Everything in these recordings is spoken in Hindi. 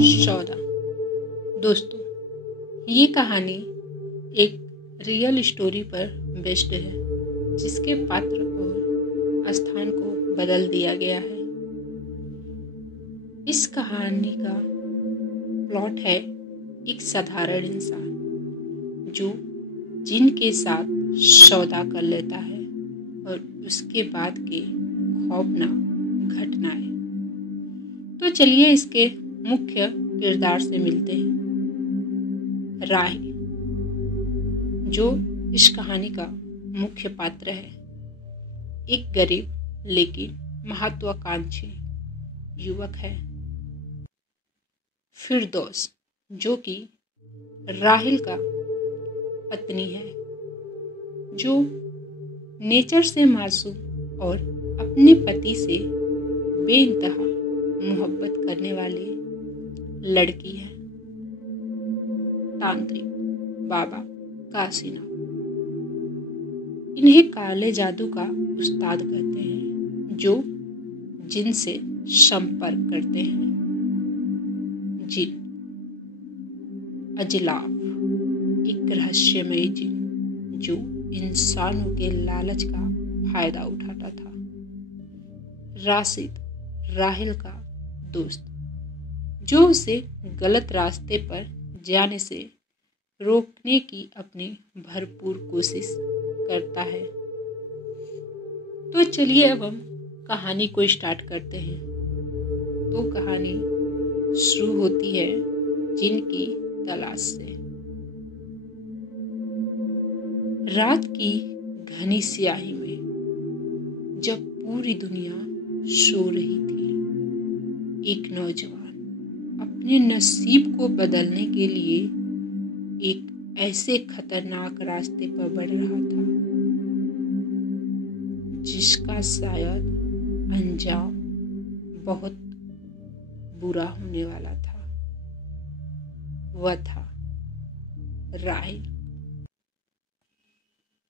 सौदा। दोस्तों, ये कहानी एक रियल स्टोरी पर बेस्ड है जिसके पात्र और स्थान को बदल दिया गया है। इस कहानी का प्लॉट है एक साधारण इंसान जो जिन के साथ सौदा कर लेता है और उसके बाद के खौफनाक घटनाएं। तो चलिए इसके मुख्य किरदार से मिलते हैं। राहिल, जो इस कहानी का मुख्य पात्र है, एक गरीब लेकिन महत्वाकांक्षी युवक है। फिरदौस, जो कि राहिल का पत्नी है, जो नेचर से मासूम और अपने पति से बेइंतहा मोहब्बत करने वाली लड़की है। तांत्रिक बाबा काशीनाथ, इन्हें काले जादू का उस्ताद कहते हैं, जो जिनसे संपर्क करते हैं। जिन अजलाफ, एक रहस्यमय जिन जो इंसानों के लालच का फायदा उठाता था। राशिद, राहिल का दोस्त, जो उसे गलत रास्ते पर जाने से रोकने की अपनी भरपूर कोशिश करता है। तो चलिए अब हम कहानी को स्टार्ट करते हैं। तो कहानी शुरू होती है जिन की तलाश से। रात की घनी स्याही में जब पूरी दुनिया सो रही थी, एक नौजवान अपने नसीब को बदलने के लिए एक ऐसे खतरनाक रास्ते पर बढ़ रहा था जिसका शायद अंजाम बहुत बुरा होने वाला था। वह था राहिल।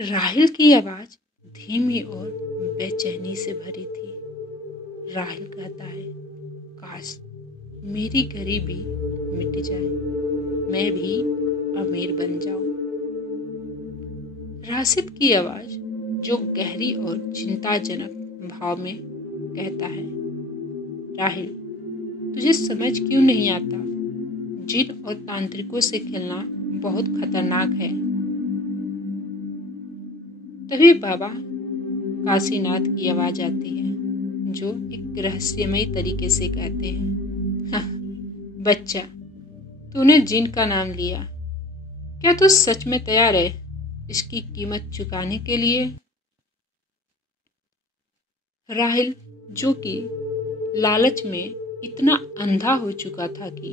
राहिल की आवाज धीमी और बेचैनी से भरी थी। राहिल कहता है, काश मेरी गरीबी मिट जाए, मैं भी अमीर बन जाऊं। राशिद की आवाज, जो गहरी और चिंताजनक भाव में कहता है, राहिल, तुझे समझ क्यों नहीं आता? जिन और तांत्रिकों से खेलना बहुत खतरनाक है। तभी बाबा काशीनाथ की आवाज आती है, जो एक रहस्यमय तरीके से कहते हैं, हाँ, बच्चा, तूने जिन का नाम लिया, क्या तू सच में तैयार है इसकी कीमत चुकाने के लिए? राहिल, जो कि लालच में इतना अंधा हो चुका था कि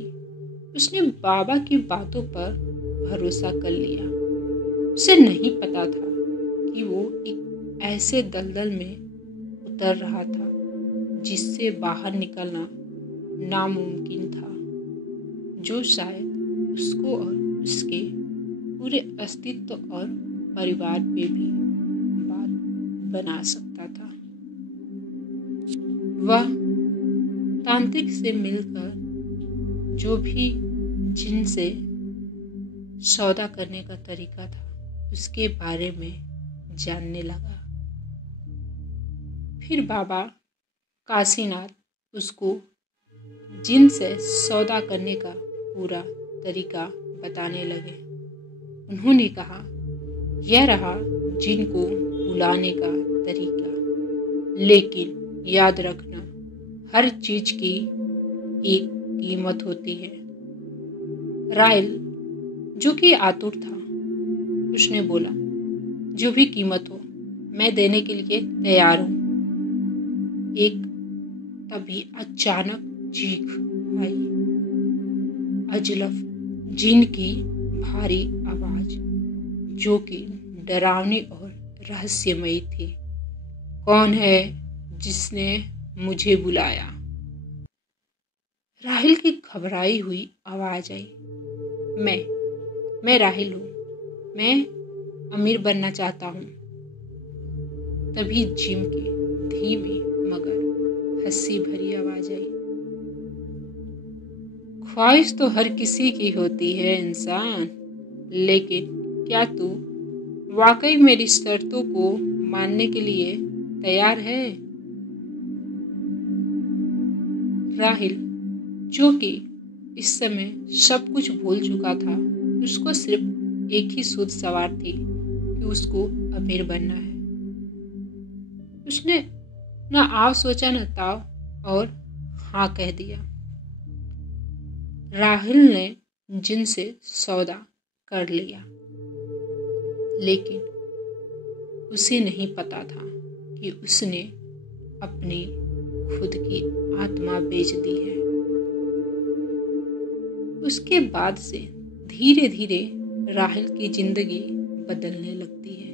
उसने बाबा की बातों पर भरोसा कर लिया। उसे नहीं पता था कि वो एक ऐसे दलदल में उतर रहा था जिससे बाहर निकलना नामुमकिन था, जो शायद उसको और उसके पूरे अस्तित्व और परिवार पे भी बात बना सकता था। वह तांत्रिक से मिलकर जो भी जिनसे सौदा करने का तरीका था उसके बारे में जानने लगा। फिर बाबा काशीनाथ उसको जिन से सौदा करने का पूरा तरीका बताने लगे। उन्होंने कहा, यह रहा जिन को बुलाने का तरीका, लेकिन याद रखना, हर चीज की एक कीमत होती है। राहिल, जो कि आतुर था, उसने बोला, जो भी कीमत हो मैं देने के लिए तैयार हूं। एक तभी अचानक चीख आई। अजलफ, जिन की भारी आवाज, जो कि डरावनी और रहस्यमयी थी, कौन है जिसने मुझे बुलाया? राहिल की घबराई हुई आवाज आई, मैं राहिल हूँ, मैं अमीर बनना चाहता हूँ। तभी जिम की धीमी मगर हंसी भरी आवाज आई, ख्वाहिश तो हर किसी की होती है इंसान, लेकिन क्या तू वाकई मेरी शर्तों को मानने के लिए तैयार है? राहिल, जो कि इस समय सब कुछ भूल चुका था, उसको सिर्फ एक ही सूझ सवार थी कि उसको अमीर बनना है। उसने न आव सोचा न ताव और हाँ कह दिया। राहिल ने जिन से सौदा कर लिया, लेकिन उसे नहीं पता था कि उसने अपनी खुद की आत्मा बेच दी है। उसके बाद से धीरे धीरे राहिल की जिंदगी बदलने लगती है।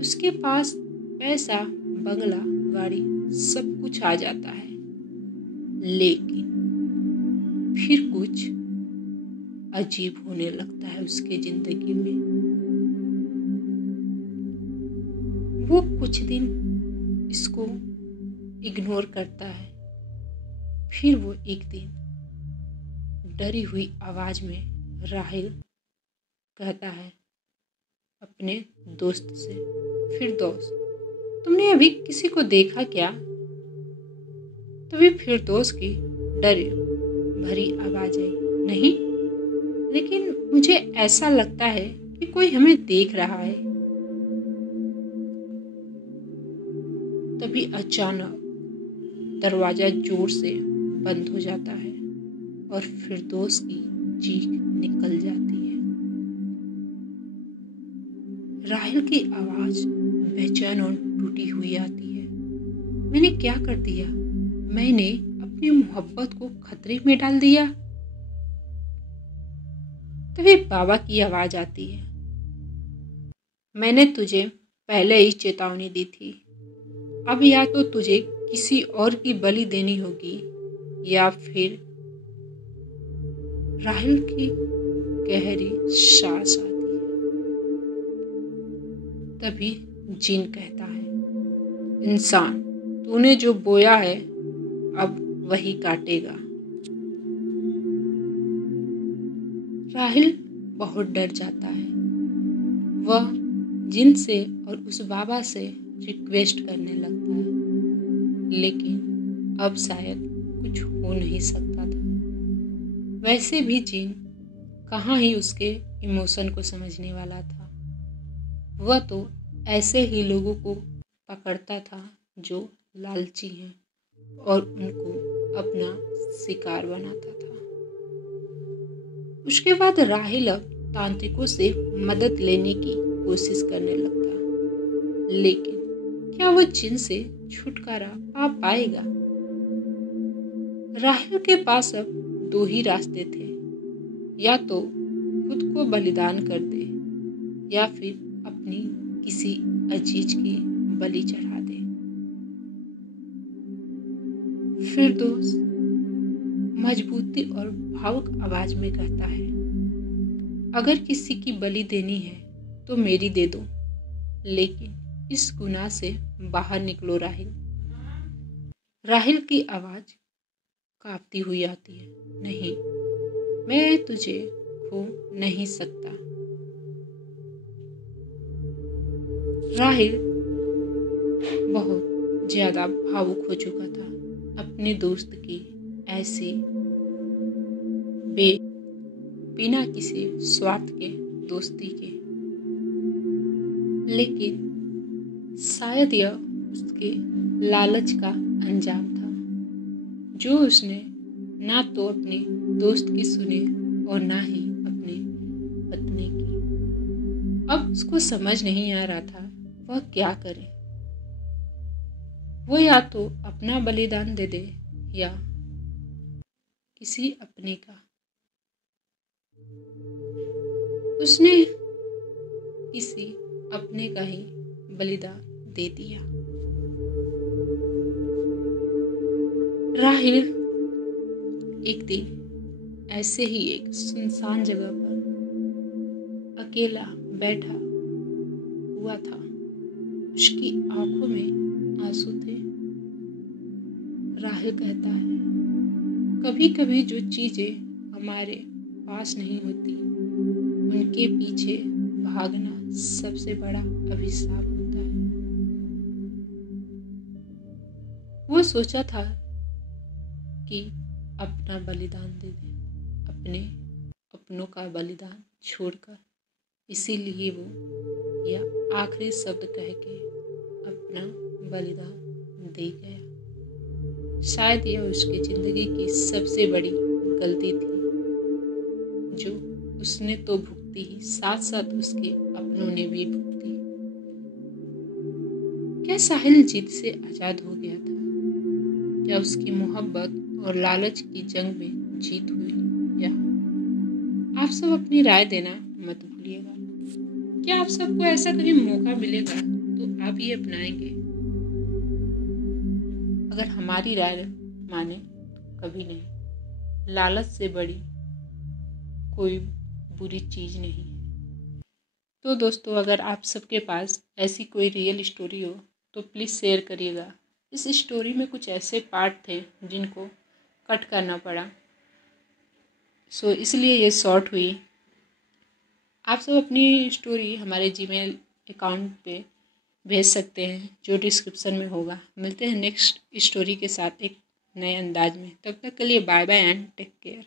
उसके पास पैसा, बंगला, गाड़ी सब कुछ आ जाता है, लेकिन फिर कुछ अजीब होने लगता है उसके जिंदगी में। वो कुछ दिन इसको इग्नोर करता है, फिर वो एक दिन डरी हुई आवाज में राहिल कहता है अपने दोस्त से, फिरदौस, तुमने अभी किसी को देखा क्या? तभी फिरदौस की डर भरी आवाज आई, नहीं, लेकिन मुझे ऐसा लगता है कि कोई हमें देख रहा है। तभी अचानक दरवाजा जोर से बंद हो जाता है और फिरदौस की चीख निकल जाती है। राहिल की आवाज बेचैन और टूटी हुई आती है। मैंने क्या कर दिया? मैंने अपनी मोहब्बत को खतरे में डाल दिया। तभी बाबा की आवाज आती है, मैंने तुझे पहले ही चेतावनी दी थी। अब या तो तुझे किसी और की बलि देनी होगी या फिर। राहिल की गहरी सांस आती है। तभी जिन कहता है, इंसान, तूने जो बोया है अब वही काटेगा। राहिल बहुत डर जाता है। वह जिन से और उस बाबा से रिक्वेस्ट करने लगता है, लेकिन अब शायद कुछ हो नहीं सकता था। वैसे भी जिन कहाँ ही उसके इमोशन को समझने वाला था। वह तो ऐसे ही लोगों को पकड़ता था जो लालची हैं और उनको अपना शिकार बनाता था। उसके बाद राहिल अब तांत्रिकों से मदद लेने की कोशिश करने लगता, लेकिन क्या वो जिन से छुटकारा पा पाएगा? राहिल के पास अब दो ही रास्ते थे, या तो खुद को बलिदान कर दे या फिर अपनी किसी अजीज की बलि चढ़ा दे। फिरदौस मजबूती और भावुक आवाज में कहता है, अगर किसी की बलि देनी है तो मेरी दे दो, लेकिन इस गुनाह से बाहर निकलो राहिल। राहिल की आवाज कांपती हुई आती है, नहीं, मैं तुझे खो नहीं सकता। राहिल बहुत ज्यादा भावुक हो चुका था अपने दोस्त की ऐसी बिना किसी स्वार्थ के दोस्ती के, लेकिन शायद यह उसके लालच का अंजाम था, जो उसने ना तो अपने दोस्त की सुने और ना ही अपनी पत्नी की। अब उसको समझ नहीं आ रहा था वह क्या करे। वो या तो अपना बलिदान दे दे या किसी अपने का। उसने किसी अपने का ही बलिदान दे दिया। राहिल एक दिन ऐसे ही एक सुनसान जगह पर अकेला बैठा हुआ था। उसकी आंखों में आंसू थे। राहिल कहता है, कभी कभी जो चीज़ें हमारे पास नहीं होती उनके पीछे भागना सबसे बड़ा अभिशाप होता है। वो सोचा था कि अपना बलिदान दे दे, अपने अपनों का बलिदान छोड़कर, इसीलिए वो यह आखिरी शब्द कह के अपना बलिदान दे गया। शायद यह उसकी ज़िंदगी की सबसे बड़ी गलती थी जो उसने तो भुगती ही, साथ साथ उसके अपनों ने भी भुगती। क्या साहिल जीत से आज़ाद हो गया था? क्या उसकी मोहब्बत और लालच की जंग में जीत हुई? या आप सब अपनी राय देना मत भूलिएगा। क्या आप सबको ऐसा कभी मौका मिलेगा तो आप ये अपनाएंगे? अगर हमारी राय माने कभी नहीं, लालच से बड़ी कोई बुरी चीज़ नहीं है। तो दोस्तों, अगर आप सबके पास ऐसी कोई रियल स्टोरी हो तो प्लीज़ शेयर करिएगा। इस स्टोरी में कुछ ऐसे पार्ट थे जिनको कट करना पड़ा, सो इसलिए ये शॉर्ट हुई। आप सब अपनी स्टोरी हमारे जीमेल अकाउंट पे भेज सकते हैं जो डिस्क्रिप्शन में होगा। मिलते हैं नेक्स्ट स्टोरी के साथ एक नए अंदाज में। तब तक के लिए bye bye and take care.